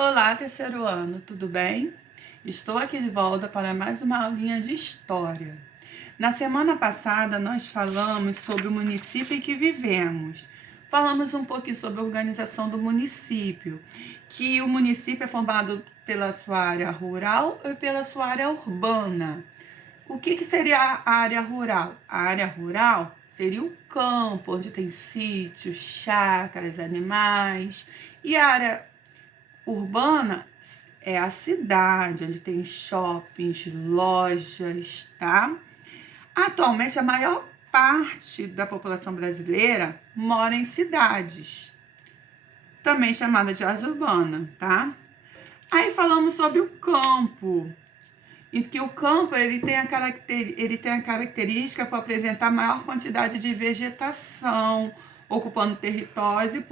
Olá, terceiro ano, tudo bem? Estou aqui de volta para mais uma aulinha de história. Na semana passada, nós falamos sobre o município em que vivemos. Falamos um pouquinho sobre a organização do município, que o município é formado pela sua área rural e pela sua área urbana. O que seria a área rural? A área rural seria o campo, onde tem sítios, chácaras, animais, e a área urbana é a cidade, onde tem shoppings, lojas, tá? Atualmente, a maior parte da população brasileira mora em cidades, também chamada de área urbana, tá? Aí falamos sobre o campo, em que o campo ele tem a característica para apresentar maior quantidade de vegetação, ocupando territórios e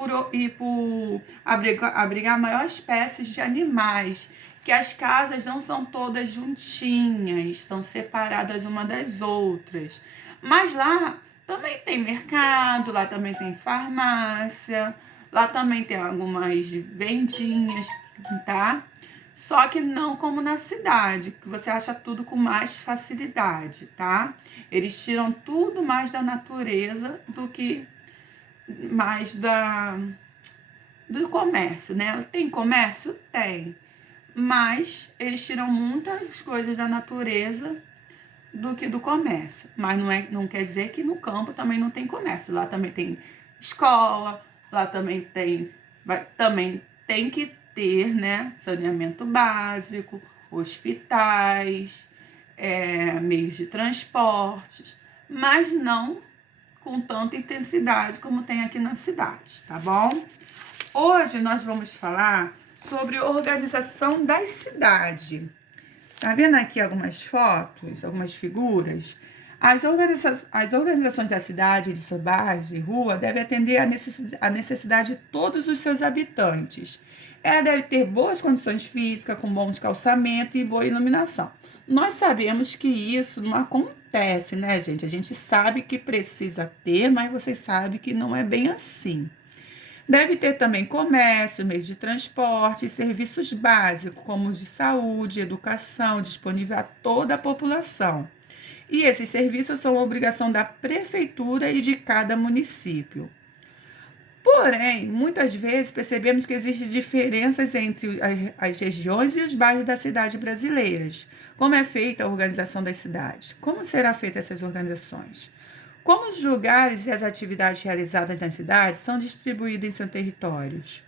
por abrigar maior espécies de animais, que as casas não são todas juntinhas, estão separadas uma das outras. Mas lá também tem mercado, lá também tem farmácia, lá também tem algumas vendinhas, tá? Só que não como na cidade, que você acha tudo com mais facilidade, tá? Eles tiram tudo mais da natureza do que mais do comércio, né? Tem comércio? Tem. Mas eles tiram muitas coisas da natureza do que do comércio. Mas não quer dizer que no campo também não tem comércio. Lá também tem escola, lá também tem que ter, né, saneamento básico, hospitais, meios de transporte, mas não com tanta intensidade como tem aqui na cidade, tá bom? Hoje nós vamos falar sobre organização das cidades. Tá vendo aqui algumas fotos, algumas figuras? As organizações da cidade, de seus bairros e rua devem atender à necessidade de todos os seus habitantes. Ela deve ter boas condições físicas, com bons calçamento e boa iluminação. Nós sabemos que isso não acontece, né, gente? A gente sabe que precisa ter, mas vocês sabem que não é bem assim. Deve ter também comércio, meios de transporte e serviços básicos, como os de saúde, educação, disponível a toda a população. E esses serviços são obrigação da prefeitura e de cada município. Porém, muitas vezes percebemos que existem diferenças entre as regiões e os bairros das cidades brasileiras. Como é feita a organização das cidades? Como será feita essas organizações? Como os lugares e as atividades realizadas nas cidades são distribuídos em seus territórios?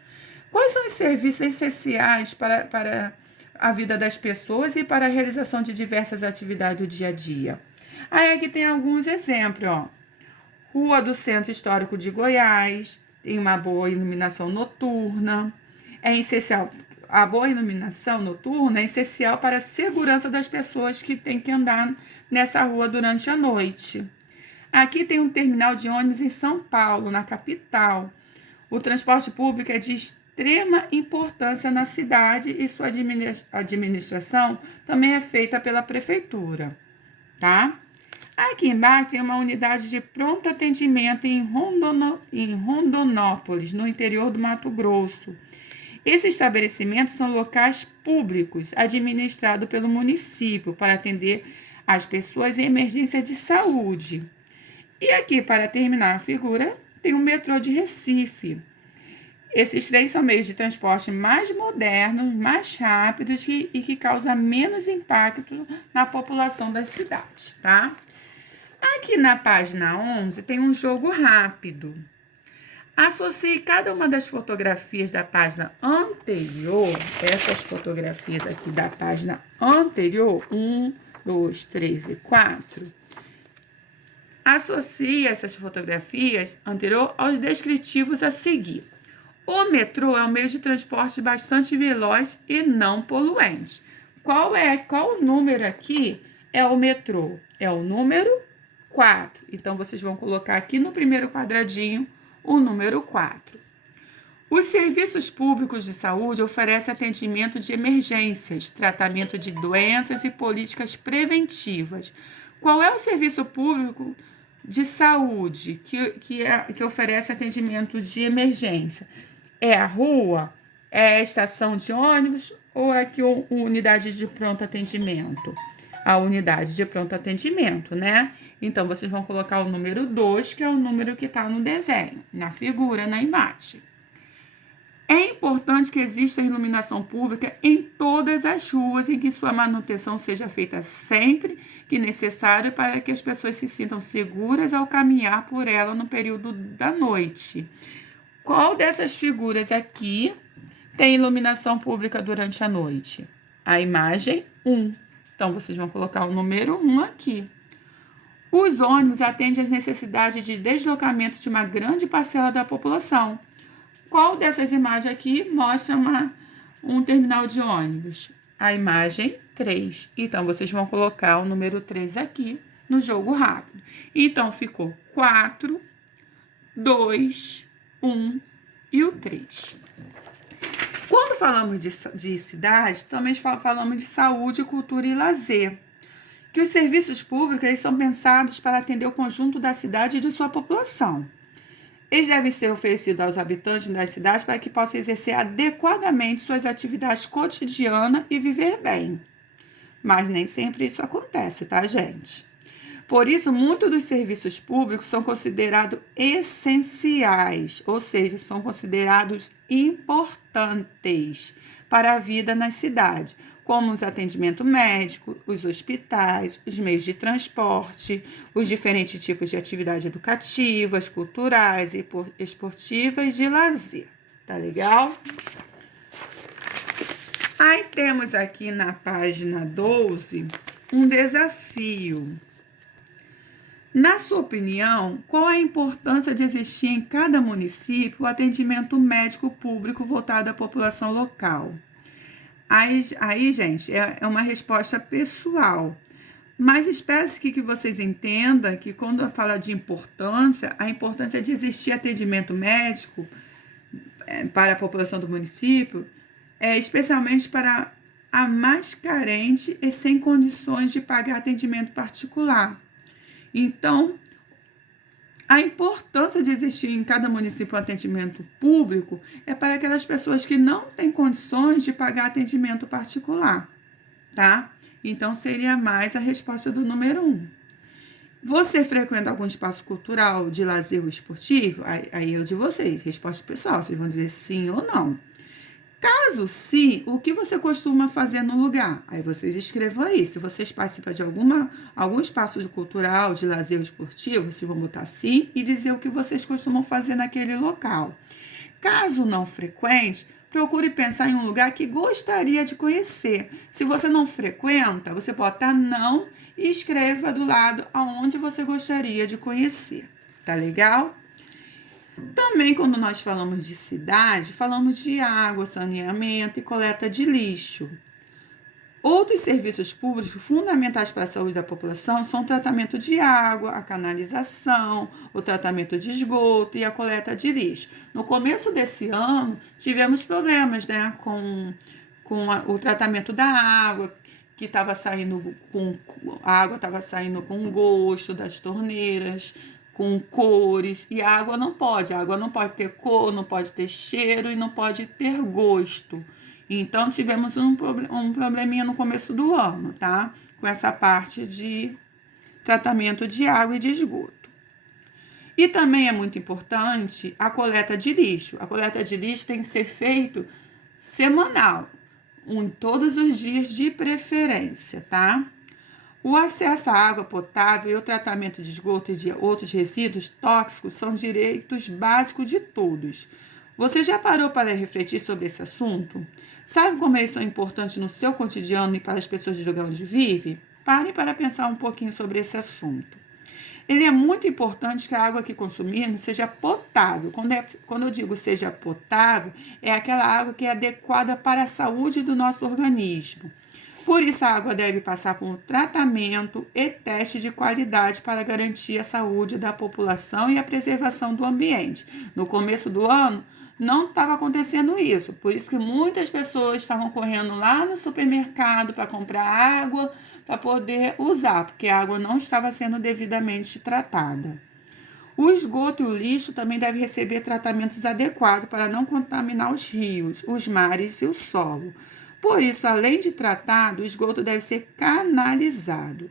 Quais são os serviços essenciais para a vida das pessoas e para a realização de diversas atividades do dia a dia? Aí aqui tem alguns exemplos, ó. Rua do Centro Histórico de Goiás, tem uma boa iluminação noturna. É essencial. A boa iluminação noturna é essencial para a segurança das pessoas que têm que andar nessa rua durante a noite. Aqui tem um terminal de ônibus em São Paulo, na capital. O transporte público é de extrema importância na cidade e sua administração também é feita pela prefeitura, tá? Aqui embaixo tem uma unidade de pronto atendimento em Rondonópolis, no interior do Mato Grosso. Esses estabelecimentos são locais públicos administrados pelo município para atender as pessoas em emergência de saúde. E aqui, para terminar a figura, tem o metrô de Recife. Esses três são meios de transporte mais modernos, mais rápidos e que causam menos impacto na população das cidades, tá? Aqui na página 11 tem um jogo rápido. Associe cada uma das fotografias da página anterior, essas fotografias aqui da página anterior, 1, 2, 3 e 4. Associe essas fotografias anterior aos descritivos a seguir. O metrô é um meio de transporte bastante veloz e não poluente. Qual o número aqui? É o metrô. É o número 4. Então, vocês vão colocar aqui no primeiro quadradinho o número 4. Os serviços públicos de saúde oferecem atendimento de emergências, tratamento de doenças e políticas preventivas. Qual é o serviço público de saúde que oferece atendimento de emergência? É a rua, É estação de ônibus ou é aqui unidade de pronto atendimento? A unidade de pronto atendimento, né? Então, vocês vão colocar o número 2, que é o número que está no desenho, na figura, na imagem. É importante que exista iluminação pública em todas as ruas e que sua manutenção seja feita sempre que necessário para que as pessoas se sintam seguras ao caminhar por ela no período da noite. Qual dessas figuras aqui tem iluminação pública durante a noite? A imagem 1. Então, vocês vão colocar o número 1 aqui. Os ônibus atendem às necessidades de deslocamento de uma grande parcela da população. Qual dessas imagens aqui mostra um terminal de ônibus? A imagem 3. Então, vocês vão colocar o número 3 aqui no jogo rápido. Então, ficou 4, 2, 1 e o 3. Quando falamos de cidade, também falamos de saúde, cultura e lazer. Que os serviços públicos eles são pensados para atender o conjunto da cidade e de sua população. Eles devem ser oferecidos aos habitantes das cidades para que possam exercer adequadamente suas atividades cotidianas e viver bem. Mas nem sempre isso acontece, tá, gente? Por isso, muitos dos serviços públicos são considerados essenciais, ou seja, são considerados importantes para a vida nas cidades, como os atendimentos médicos, os hospitais, os meios de transporte, os diferentes tipos de atividades educativas, culturais e esportivas de lazer. Tá legal? Aí temos aqui na página 12 um desafio. Na sua opinião, qual a importância de existir em cada município o atendimento médico público voltado à população local? Aí, gente, é uma resposta pessoal. Mas espero que vocês entendam que quando eu falo de importância, a importância de existir atendimento médico para a população do município, especialmente para a mais carente e sem condições de pagar atendimento particular. Então, a importância de existir em cada município um atendimento público é para aquelas pessoas que não têm condições de pagar atendimento particular, tá? Então, seria mais a resposta do número 1. Você frequenta algum espaço cultural, de lazer ou esportivo? Aí é o de vocês, resposta pessoal, vocês vão dizer sim ou não. Caso sim, o que você costuma fazer no lugar? Aí vocês escrevam aí. Se vocês participam de algum espaço cultural, de lazer ou esportivo, vocês vão botar sim e dizer o que vocês costumam fazer naquele local. Caso não frequente, procure pensar em um lugar que gostaria de conhecer. Se você não frequenta, você bota não e escreva do lado aonde você gostaria de conhecer. Tá legal? Também, quando nós falamos de cidade, falamos de água, saneamento e coleta de lixo. Outros serviços públicos fundamentais para a saúde da população são o tratamento de água, a canalização, o tratamento de esgoto e a coleta de lixo. No começo desse ano, tivemos problemas, né, com o tratamento da água, que estava saindo a água estava saindo com gosto das torneiras, com cores, e a água não pode ter cor, não pode ter cheiro e não pode ter gosto. Então, tivemos um probleminha no começo do ano, tá? Com essa parte de tratamento de água e de esgoto. E também é muito importante a coleta de lixo. A coleta de lixo tem que ser feita semanal, todos os dias de preferência, tá? O acesso à água potável e o tratamento de esgoto e de outros resíduos tóxicos são direitos básicos de todos. Você já parou para refletir sobre esse assunto? Sabe como eles são importantes no seu cotidiano e para as pessoas do lugar onde vive? Pare para pensar um pouquinho sobre esse assunto. Ele é muito importante que a água que consumimos seja potável. Quando eu digo seja potável, é aquela água que é adequada para a saúde do nosso organismo. Por isso, a água deve passar por um tratamento e teste de qualidade para garantir a saúde da população e a preservação do ambiente. No começo do ano, não estava acontecendo isso. Por isso que muitas pessoas estavam correndo lá no supermercado para comprar água, para poder usar, porque a água não estava sendo devidamente tratada. O esgoto e o lixo também devem receber tratamentos adequados para não contaminar os rios, os mares e o solo. Por isso, além de tratado, o esgoto deve ser canalizado.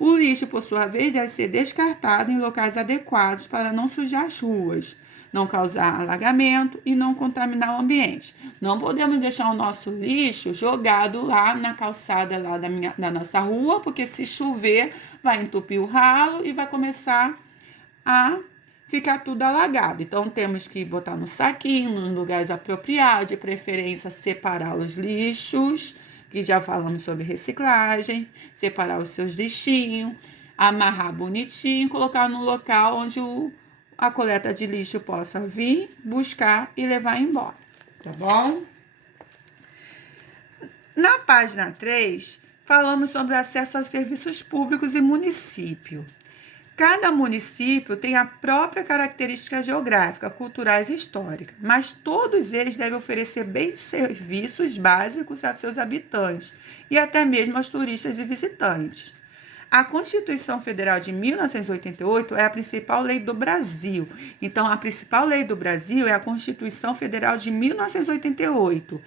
O lixo, por sua vez, deve ser descartado em locais adequados para não sujar as ruas, não causar alagamento e não contaminar o ambiente. Não podemos deixar o nosso lixo jogado lá na calçada lá da nossa rua, porque se chover vai entupir o ralo e vai começar a ficar tudo alagado. Então, temos que botar no saquinho, nos lugares apropriados, de preferência separar os lixos, que já falamos sobre reciclagem, separar os seus lixinhos, amarrar bonitinho, colocar no local onde a coleta de lixo possa vir, buscar e levar embora, tá bom? Na página 3, falamos sobre o acesso aos serviços públicos e município. Cada município tem a própria característica geográfica, culturais e histórica, mas todos eles devem oferecer bens e serviços básicos a seus habitantes e até mesmo aos turistas e visitantes. A Constituição Federal de 1988 é a principal lei do Brasil. Então, a principal lei do Brasil é a Constituição Federal de 1988.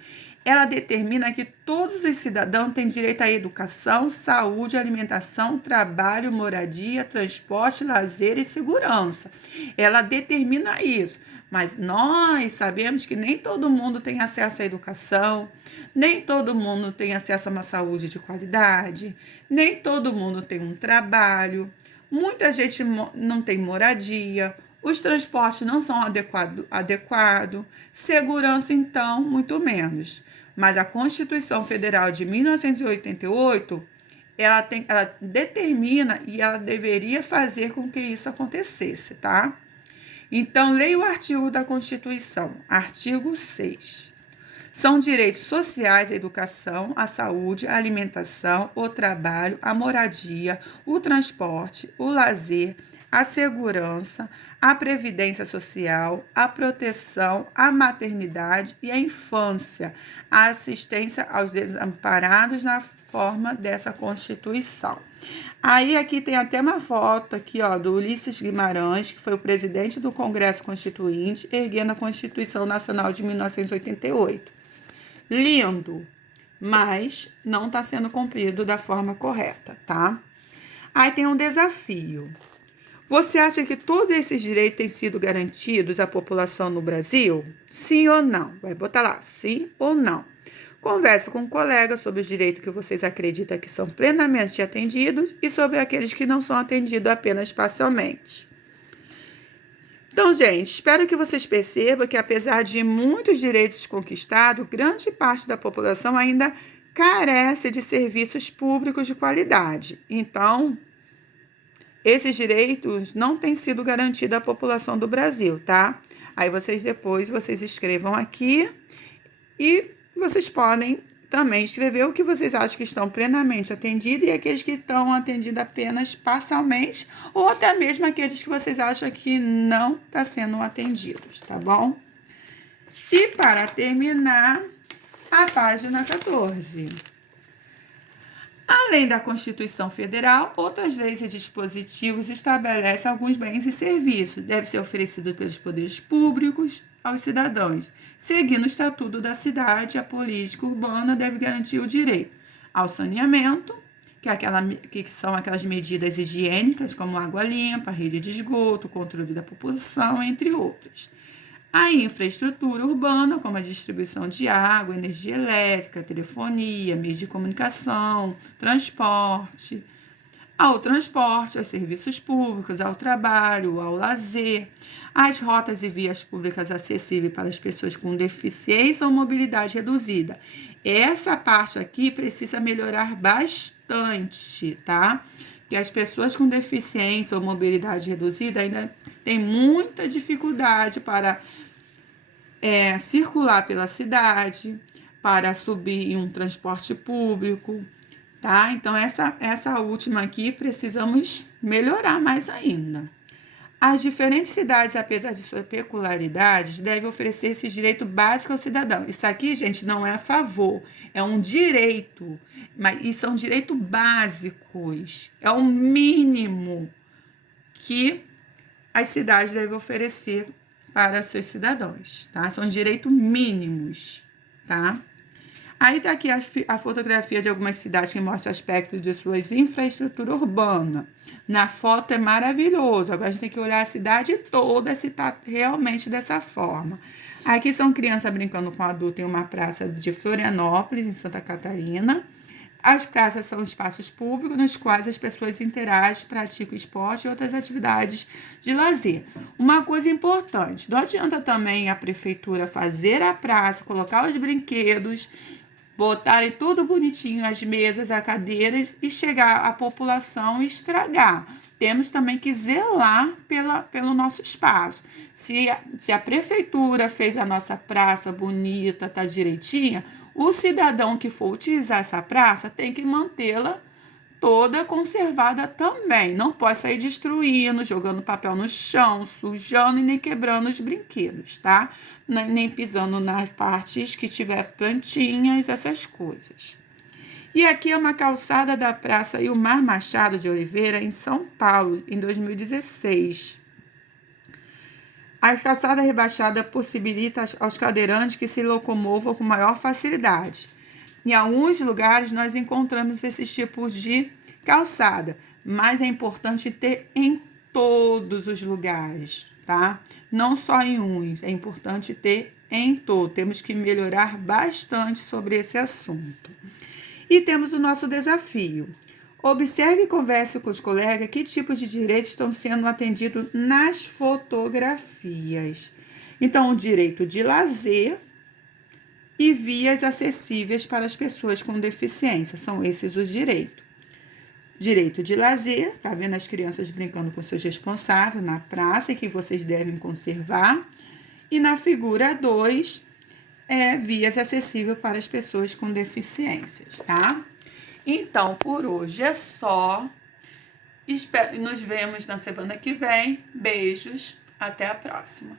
Ela determina que todos os cidadãos têm direito à educação, saúde, alimentação, trabalho, moradia, transporte, lazer e segurança. Ela determina isso. Mas nós sabemos que nem todo mundo tem acesso à educação, nem todo mundo tem acesso a uma saúde de qualidade, nem todo mundo tem um trabalho, muita gente não tem moradia, os transportes não são adequados, segurança, então, muito menos. Mas a Constituição Federal de 1988, ela determina e ela deveria fazer com que isso acontecesse, tá? Então, leia o artigo da Constituição, artigo 6. São direitos sociais a educação, a saúde, a alimentação, o trabalho, a moradia, o transporte, o lazer, a segurança, a previdência social, a proteção, a maternidade e a infância, a assistência aos desamparados na forma dessa Constituição. Aí aqui tem até uma foto aqui, ó, do Ulisses Guimarães, que foi o presidente do Congresso Constituinte, erguendo a Constituição Nacional de 1988. Lindo, mas não está sendo cumprido da forma correta, tá? Aí tem um desafio. Você acha que todos esses direitos têm sido garantidos à população no Brasil? Sim ou não? Vai botar lá, sim ou não. Converse com um colega sobre os direitos que vocês acreditam que são plenamente atendidos e sobre aqueles que não são atendidos apenas parcialmente. Então, gente, espero que vocês percebam que, apesar de muitos direitos conquistados, grande parte da população ainda carece de serviços públicos de qualidade. Então, esses direitos não têm sido garantidos à população do Brasil, tá? Aí vocês escrevam aqui e vocês podem também escrever o que vocês acham que estão plenamente atendidos e aqueles que estão atendidos apenas parcialmente ou até mesmo aqueles que vocês acham que não estão sendo atendidos, tá bom? E para terminar, a página 14. Além da Constituição Federal, outras leis e dispositivos estabelecem alguns bens e serviços. Deve ser oferecido pelos poderes públicos aos cidadãos. Seguindo o Estatuto da Cidade, a política urbana deve garantir o direito ao saneamento, que são aquelas medidas higiênicas, como água limpa, rede de esgoto, controle da população, entre outras. A infraestrutura urbana, como a distribuição de água, energia elétrica, telefonia, meios de comunicação, transporte. Ao transporte, aos serviços públicos, ao trabalho, ao lazer, as rotas e vias públicas acessíveis para as pessoas com deficiência ou mobilidade reduzida. Essa parte aqui precisa melhorar bastante, tá? Que as pessoas com deficiência ou mobilidade reduzida ainda têm muita dificuldade para circular pela cidade, para subir em um transporte público, tá? Então, essa última aqui precisamos melhorar mais ainda. As diferentes cidades, apesar de suas peculiaridades, devem oferecer esse direito básico ao cidadão. Isso aqui, gente, não é a favor, é um direito, e são direitos básicos, é o mínimo que as cidades devem oferecer para seus cidadãos, tá? São direitos mínimos, tá? Aí tá aqui a fotografia de algumas cidades que mostra aspecto de suas infraestrutura urbana. Na foto é maravilhoso. Agora a gente tem que olhar a cidade toda se tá realmente dessa forma. Aqui são crianças brincando com adulto em uma praça de Florianópolis, em Santa Catarina. As praças são espaços públicos nos quais as pessoas interagem, praticam esporte e outras atividades de lazer. Uma coisa importante, não adianta também a prefeitura fazer a praça, colocar os brinquedos, botarem tudo bonitinho, as mesas, as cadeiras, e chegar à população e estragar. Temos também que zelar pelo nosso espaço. Se a prefeitura fez a nossa praça bonita, tá direitinha, o cidadão que for utilizar essa praça tem que mantê-la toda conservada também. Não pode sair destruindo, jogando papel no chão, sujando e nem quebrando os brinquedos, tá? Nem pisando nas partes que tiver plantinhas, essas coisas. E aqui é uma calçada da Praça Ilmar Machado de Oliveira, em São Paulo, em 2016. A calçada rebaixada possibilita aos cadeirantes que se locomovam com maior facilidade. Em alguns lugares nós encontramos esses tipos de calçada, mas é importante ter em todos os lugares, tá? Não só em uns, é importante ter em todos. Temos que melhorar bastante sobre esse assunto. E temos o nosso desafio. Observe e converse com os colegas que tipos de direitos estão sendo atendidos nas fotografias. Então, o direito de lazer e vias acessíveis para as pessoas com deficiência. São esses os direitos. Direito de lazer, tá vendo as crianças brincando com seus responsáveis na praça, que vocês devem conservar. E na figura 2, vias acessíveis para as pessoas com deficiências, tá? Então, por hoje é só. Nos vemos na semana que vem. Beijos, até a próxima.